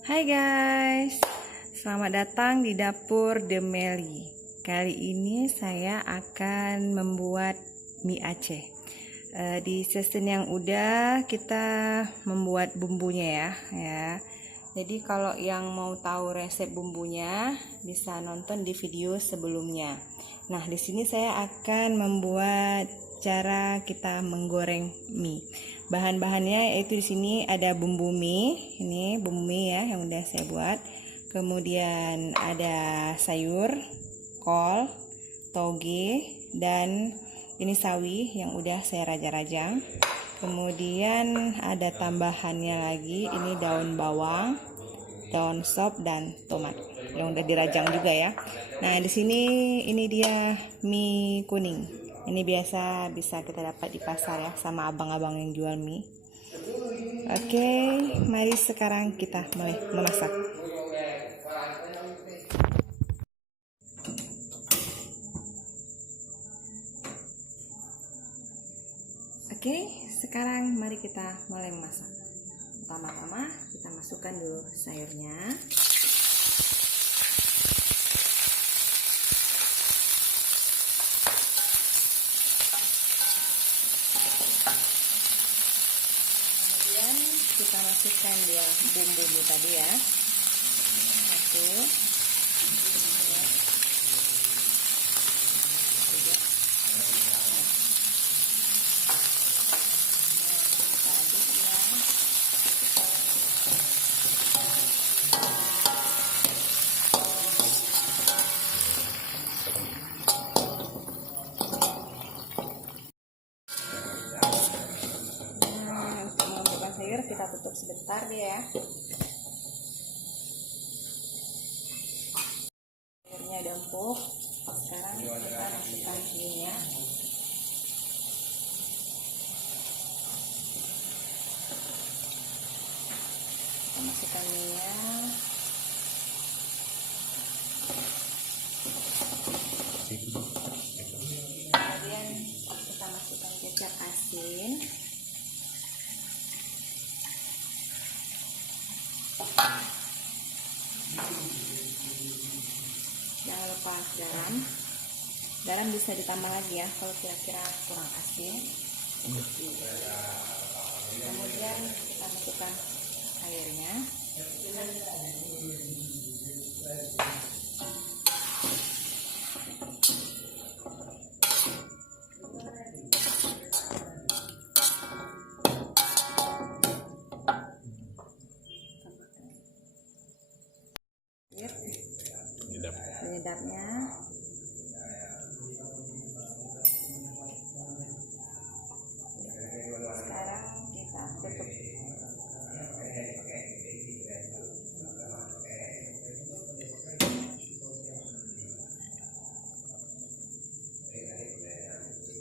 Hai guys, selamat datang di dapur Demeli. Kali ini saya akan membuat mie Aceh. Di season yang udah kita membuat bumbunya ya. Jadi kalau yang mau tahu resep bumbunya bisa nonton di video sebelumnya. Nah, di sini saya akan membuat cara kita menggoreng mie. Bahan-bahannya yaitu di sini ada bumbu mie, ini bumbu mie ya yang udah saya buat. Kemudian ada sayur, kol, toge, dan ini sawi yang udah saya rajang-rajang. Kemudian ada tambahannya lagi, ini daun bawang, daun sop, dan tomat yang udah dirajang juga ya. Nah, di sini ini dia mie kuning. Ini biasa bisa kita dapat di pasar ya, sama abang-abang yang jual mie. Oke, mari sekarang kita mulai memasak. Oke, sekarang mari kita mulai memasak. Pertama-tama kita masukkan dulu sayurnya. Kemudian kita masukkan dia bumbu tadi ya. Satu. Sayur kita tutup sebentar dia ya. Sayurnya udah empuk. Sekarang kita masukkan mie-nya. Kita masukkan mie-nya. Kemudian kita masukkan kecap asin. Jangan lupa garam bisa ditambah lagi ya kalau kira-kira kurang asin. Kemudian kita masukkan airnya. Penyedapnya. Sekarang kita tutup.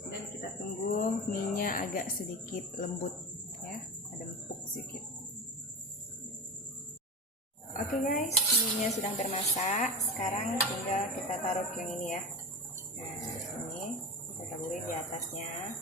Dan kita tunggu mie-nya agak sedikit lembut ya, ada empuk sedikit. Oke guys, mie-nya sudah bermasak. Sekarang tinggal kita taruh yang ini ya. Nah, ini kita taburin di atasnya.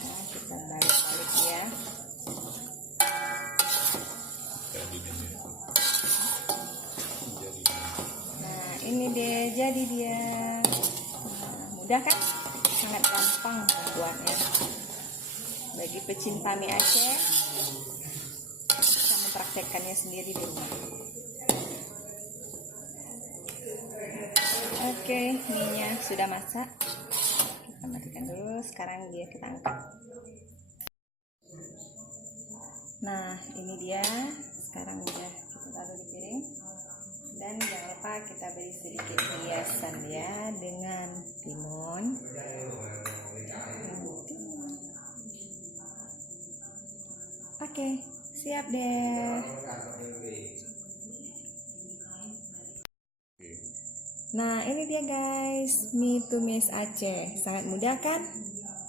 Nah, kita balik-balik ya. Ini deh, jadi dia. Nah, mudah kan? Sangat gampang buatnya. Bagi pecinta mie Aceh, bisa mempraktekkannya sendiri di rumah. Oke, mie-nya sudah masak. Kita matikan dulu. Sekarang dia kita angkat. Nah, ini dia. Sekarang udah kita taruh di piring. Dan jangan lupa kita beri sedikit hiasan ya dengan timun. Oke, siap deh. Nah, ini dia guys, mie tumis Aceh. Sangat mudah kan?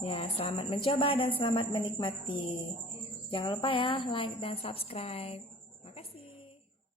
Ya, selamat mencoba dan selamat menikmati. Jangan lupa ya like dan subscribe. Makasih.